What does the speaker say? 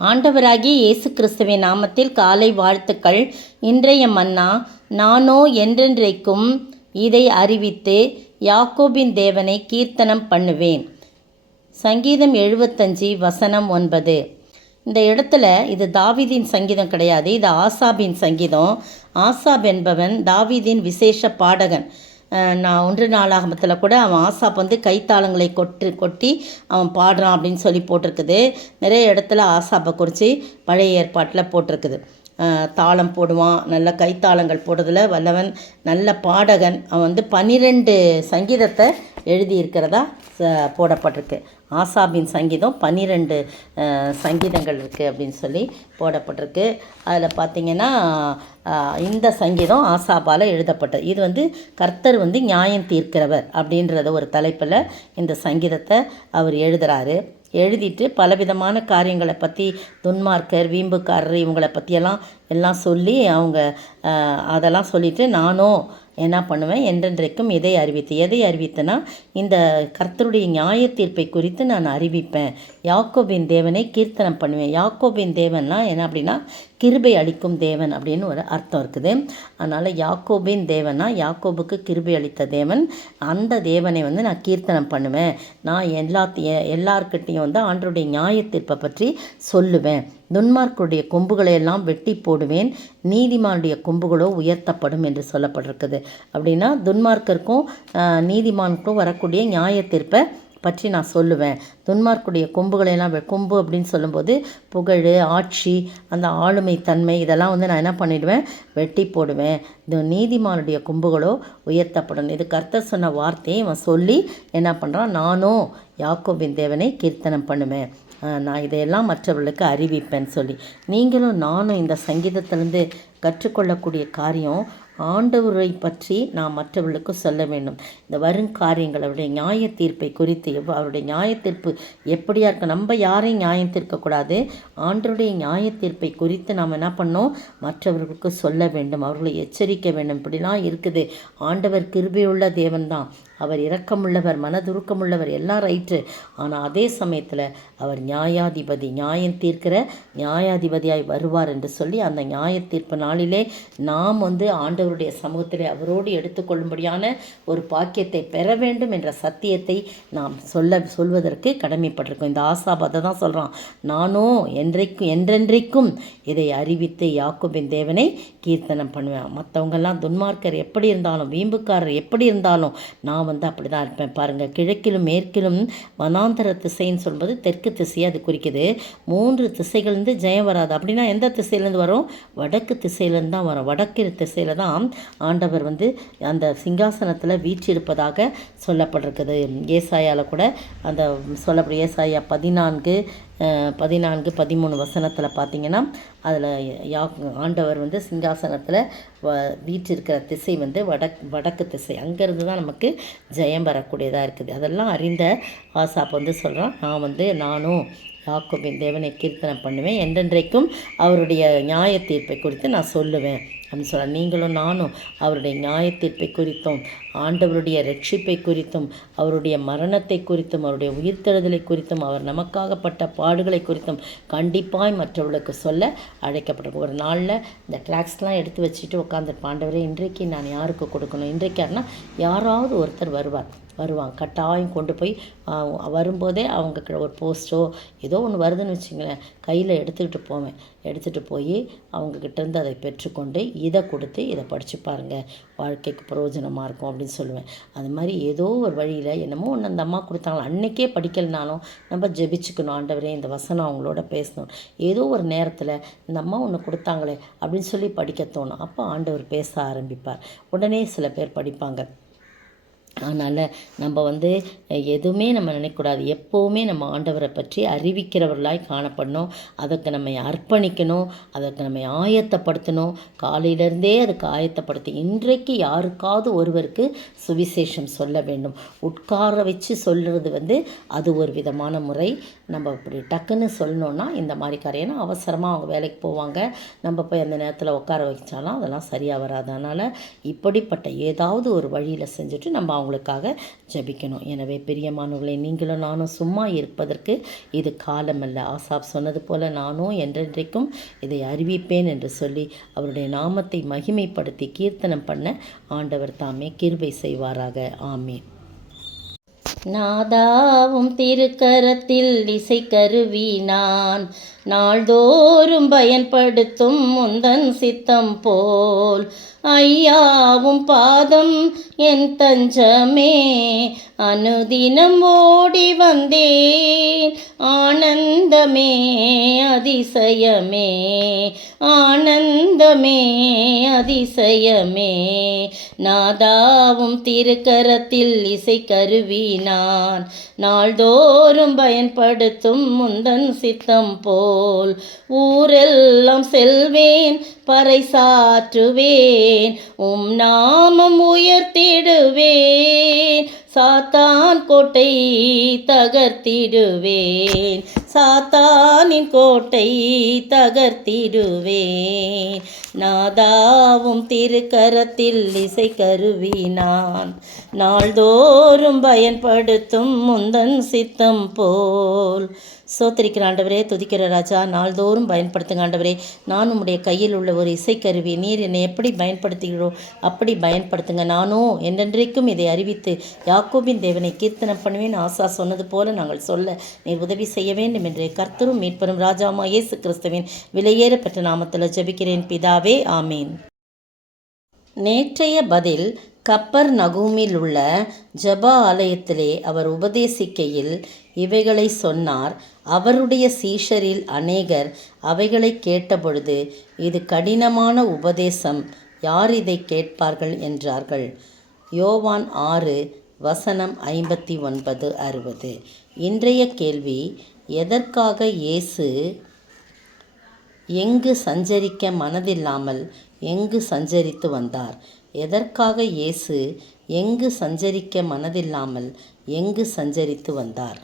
ஆண்டவராகிய இயேசு கிறிஸ்துவின் நாமத்தில் காலை வாழ்த்துக்கள். இன்றைய மன்னா, நானோ என்றென்றைக்கும் இதை அறிவித்து யாக்கோபின் தேவனை கீர்த்தனம் பண்ணுவேன். சங்கீதம் 75 வசனம் 9. இந்த இடத்துல இது தாவீதின் சங்கீதம் கிடையாது, இது ஆசாபின் சங்கீதம். ஆசாப் என்பவன் தாவீதின் விசேஷ பாடகன். நான் 1 நாளாகமத்தில் கூட அவன் ஆசாப் கைத்தாளங்களை கொட்டி அவன் பாடுறான் அப்படின்னு சொல்லி போட்டிருக்குது. நிறைய இடத்துல ஆசாப்பை குறித்து பழைய ஏற்பாட்டில் போட்டிருக்குது. தாளம் போடுவான், நல்ல கைத்தாளங்கள் போடுறதுல வல்லவன், நல்ல பாடகன். அவன் 12 சங்கீதத்தை எழுதியிருக்கிறதா போடப்பட்டிருக்கு. ஆசாபின் சங்கீதம் 12 சங்கீதங்கள் இருக்குது அப்படின்னு சொல்லி போடப்பட்டிருக்கு. அதில் பார்த்திங்கன்னா இந்த சங்கீதம் ஆசாபால் எழுதப்பட்டது. இது கர்த்தர் நியாயம் தீர்க்கிறவர் அப்படின்றத ஒரு தலைப்பில் இந்த சங்கீதத்தை அவர் எழுதுகிறாரு. எழுதிட்டு பலவிதமான காரியங்களை பற்றி, துன்மார்க்கர், வீம்புக்காரர், இவங்களை பற்றியெல்லாம் சொல்லி அவங்க அதெல்லாம் சொல்லிவிட்டு, நானும் என்ன பண்ணுவேன் என்றென்றைக்கும் எதை அறிவித்தேன்னா, இந்த கர்த்தருடைய நியாய தீர்ப்பை குறித்து நான் அறிவிப்பேன். யாக்கோபின் தேவனை கீர்த்தனம் பண்ணுவேன். யாக்கோபின் தேவன்னா என்ன அப்படின்னா, கிருபை அளிக்கும் தேவன் அப்படின்னு ஒரு அர்த்தம் இருக்குது. அதனால் யாக்கோபின் தேவனா யாக்கோபுக்கு கிருபை அளித்த தேவன், அந்த தேவனை நான் கீர்த்தனம் பண்ணுவேன். நான் எல்லார்கிட்டையும் ஆண்டவருடைய நியாய தீர்ப்பை பற்றி சொல்லுவேன். துன்மார்க்குடைய கொம்புகளை எல்லாம் வெட்டி போடுவேன், நீதிமானுடைய கொம்புகளோ உயர்த்தப்படும் என்று சொல்லப்பட்டிருக்குது. அப்படின்னா துன்மார்க்கருக்கும் நீதிமானுக்கும் வரக்கூடிய நியாய தீர்ப்பை பற்றி நான் சொல்லுவேன். துன்மார்க்குடைய கொம்புகளெல்லாம் கொம்பு அப்படின்னு சொல்லும்போது புகழ், ஆட்சி, அந்த ஆளுமை தன்மை இதெல்லாம் நான் என்ன பண்ணிவிடுவேன், வெட்டி போடுவேன். இந்த நீதிமானுடைய கொம்புகளோ உயர்த்தப்படும். இது கர்த்தர் சொன்ன வார்த்தையை இவன் சொல்லி என்ன பண்ணுறான், நானும் யாக்கோபின் தேவனை கீர்த்தனம் பண்ணுவேன், நான் இதையெல்லாம் மற்றவர்களுக்கு அறிவிப்பேன்னு சொல்லி. நீங்களும் நானும் இந்த சங்கீதத்திலேருந்து கற்றுக்கொள்ளக்கூடிய காரியம், ஆண்டவரை பற்றி நாம் மற்றவர்களுக்கு சொல்ல வேண்டும். இந்த வருங்காரியங்கள், அவருடைய நியாய தீர்ப்பை குறித்து, அவருடைய நியாய தீர்ப்பு எப்படியா இருக்கு, நம்ம யாரையும் நியாயம் தீர்க்கக்கூடாது. ஆண்டவருடைய நியாய தீர்ப்பை குறித்து நாம் என்ன பண்ணோம், மற்றவர்களுக்கு சொல்ல வேண்டும், அவர்களை எச்சரிக்க வேண்டும். இப்படிலாம் இருக்குது. ஆண்டவர் கிருபையுள்ள தேவன் தான், அவர் இரக்கமுள்ளவர், மனதுருக்கமுள்ளவர், எல்லாம் ரைட்டு. ஆனால் அதே சமயத்தில் அவர் நியாயாதிபதி, நியாயம் தீர்க்கிற நியாயாதிபதியாய் வருவார் என்று சொல்லி, அந்த நியாய தீர்ப்பு நாளிலே நாம் ஆண்டவருடைய சமூகத்திலே அவரோடு எடுத்துக்கொள்ளும்படியான ஒரு பாக்கியத்தை பெற வேண்டும் என்ற சத்தியத்தை நாம் சொல்வதற்கு கடமைப்பட்டிருக்கோம். இந்த ஆசாப் அதை தான் சொல்கிறான், நானும் என்றென்றைக்கும் இதை அறிவித்து யாக்கோபின் தேவனை கீர்த்தனம் பண்ணுவேன். மற்றவங்கெல்லாம் துன்மார்க்கர் எப்படி இருந்தாலும், வீம்புக்காரர் எப்படி இருந்தாலும், நான் அப்படி தான் இருப்பேன். பாருங்கள், கிழக்கிலும் மேற்கிலும் வனாந்தர திசைன்னு சொல்லும்போது தெற்கு திசையை அது குறிக்குது. 3 திசைகள்லேருந்து ஜெயம் வராது. அப்படின்னா எந்த திசையிலேருந்து வரும், வடக்கு திசையிலேருந்து தான் வரும். வடக்கு திசையில் தான் ஆண்டவர் அந்த சிங்காசனத்தில் வீற்றிருப்பதாக சொல்லப்பட்டிருக்குது. ஏசாயாவில் கூட அந்த சொல்லப்படும். ஏசாயா 14-13 வசனத்தில் பார்த்திங்கன்னா, அதில் ஆண்டவர் சிங்காசனத்தில் வீற்றிருக்கிற திசை வடக்கு திசை. அங்கேருந்து தான் நமக்கு ஜெயம் வரக்கூடியதாக இருக்குது. அதெல்லாம் அறிந்த ஆசாப் சொல்கிறான், நானும் யாக்கோபின் தேவனை கீர்த்தனம் பண்ணுவேன், என்றென்றைக்கும் அவருடைய நியாய தீர்ப்பை குறித்து நான் சொல்லுவேன் அப்படின்னு சொல்கிறார். நீங்களும் நானும் அவருடைய நியாய தீர்ப்பை குறித்தும், ஆண்டவருடைய ரட்சிப்பை குறித்தும், அவருடைய மரணத்தை குறித்தும், அவருடைய உயிர்த்தெழுதலை குறித்தும், அவர் நமக்காகப்பட்ட பாடுகளை குறித்தும் கண்டிப்பாய் மற்றவர்களுக்கு சொல்ல அழைக்கப்பட்டிருக்கும். ஒரு நாளில் இந்த ட்ராக்ஸ்லாம் எடுத்து வச்சுட்டு உட்காந்துருப்பேன். ஆண்டவரே, இன்றைக்கு நான் யாருக்கு கொடுக்கணும், இன்றைக்காருன்னா யாராவது ஒருத்தர் வருவாங்க, கட்டாயம் கொண்டு போய் வரும்போதே அவங்க ஒரு போஸ்ட்டோ ஏதோ ஒன்று வருதுன்னு வச்சுங்களேன், கையில் எடுத்துகிட்டு போய் அவங்கக்கிட்டேருந்து அதை பெற்றுக்கொண்டு இதை கொடுத்து, இதை படித்து பாருங்கள், வாழ்க்கைக்கு பிரயோஜனமாக இருக்கும் அப்படின்னு சொல்லுவேன். அது மாதிரி ஏதோ ஒரு வழியில் என்னமோ ஒன்று அந்த அம்மா கொடுத்தாங்களோ, அன்றைக்கே படிக்கலைனாலும் நம்ம ஜெபிச்சுக்கணும், ஆண்டவரே இந்த வசனம் அவங்களோட பேசணும். ஏதோ ஒரு நேரத்தில் இந்த அம்மா ஒன்று கொடுத்தாங்களே அப்படின்னு சொல்லி படிக்க தோணும். அப்போ ஆண்டவர் பேச ஆரம்பிப்பார். உடனே சில பேர் படிப்பாங்க. அதனால் நம்ம எதுவுமே நம்ம நினைக்கக்கூடாது. எப்போவுமே நம்ம ஆண்டவரை பற்றி அறிவிக்கிறவர்களாய் காணப்படணும். அதற்கு நம்ம அர்ப்பணிக்கணும், அதற்கு நம்ம ஆயத்தப்படுத்தணும். காலையிலேருந்தே அதுக்கு ஆயத்தப்படுத்தி, இன்றைக்கு யாருக்காவது ஒருவருக்கு சுவிசேஷம் சொல்ல வேண்டும். உட்கார வச்சு சொல்கிறது அது ஒரு விதமான முறை. நம்ம இப்படி டக்குன்னு சொல்லணுன்னா இந்த மாதிரி காரியம் அவசரமாக அவங்க வேலைக்கு போவாங்க, நம்ம போய் அந்த நேரத்தில் உட்கார வச்சாலும் அதெல்லாம் சரியாக வராது. அதனால் இப்படிப்பட்ட ஏதாவது ஒரு வழியில் செஞ்சுட்டு நம்ம அவங்கள அவங்களுக்காக ஜெபிக்கணும். எனவே பிரியமானவர்களே, நீங்களும் நானும் சும்மா இருப்பதற்கு இது காலமல்ல. ஆசாப் சொன்னது போல நானும் என்றென்றைக்கும் இதை அறிவிப்பேன் என்று சொல்லி அவருடைய நாமத்தை மகிமைப்படுத்தி கீர்த்தனம் பண்ண ஆண்டவர் தாமே கிருபை செய்வாராக. ஆமீன். நாதாவும் திருக்கரத்தில் இசைக்கருவி நான் நாள்தோறும் பயன்படுத்தும் முந்தன் சித்தம் போல் ஐயாவும் பாதம் என் தஞ்சமே அனுதினம் ஓடி வந்தேன் ஆனந்தமே அதிசயமே ஆனந்தமே அதிசயமே நாதாவும் திருக்கரத்தில் இசைக்கருவி நான் நாள்தோறும் பயன்படுத்தும் முந்தன் சித்தம் போல் ஊரெல்லாம் செல்வேன் பறைசாற்றுவேன் நாமம் உயர்த்திடுவேன் சாத்தான் கோட்டை தகர்த்திடுவேன் சாத்தானின் கோட்டை தகர்த்திடுவேன் நாதாவும் திருக்கரத்தில் இசைக்கருவி நான் நாள்தோறும் பயன்படுத்தும் முந்தன் சித்தம் போல். சோத்திரிக்கிற ஆண்டவரே, துதிக்கிற ராஜா, நாள்தோறும் பயன்படுத்துங்க ஆண்டவரே. நான் உம்முடைய கையில் உள்ள ஒரு இசைக்கருவி. நீர் என்னை எப்படி பயன்படுத்துகிறோ அப்படி பயன்படுத்துங்க. நானும் என்றென்றைக்கும் இதை அறிவித்து யாக்கோபின் தேவனை கீர்த்தனம் பண்ணுவேன். ஆசா சொன்னது போல நாங்கள் சொல்ல நீர் உதவி செய்ய வேண்டும் என்று கர்த்தரும் மீட்பரும் ராஜாமா இயேசு கிறிஸ்துவின் விலையேறப்பட்ட நாமத்தில் ஜெபிக்கிறேன் பிதாவே. ஆமீன். நேற்றைய பதில் கப்பர்நகூமில் உள்ள ஜெபா ஆலயத்திலே அவர் உபதேசிக்கையில் இவைகளை சொன்னார். அவருடைய சீஷரில் அநேகர் அவைகளை கேட்டபொழுது, இது கடினமான உபதேசம், யார் இதை கேட்பார்கள் என்றார்கள். யோவான் 6:59-60. இன்றைய கேள்வி, எதற்காக இயேசு எங்கு சஞ்சரிக்க மனதில்லாமல் எங்கு சஞ்சரித்து வந்தார்? எதற்காக இயேசு எங்கு சஞ்சரிக்க மனதில்லாமல் எங்கு சஞ்சரித்து வந்தார்?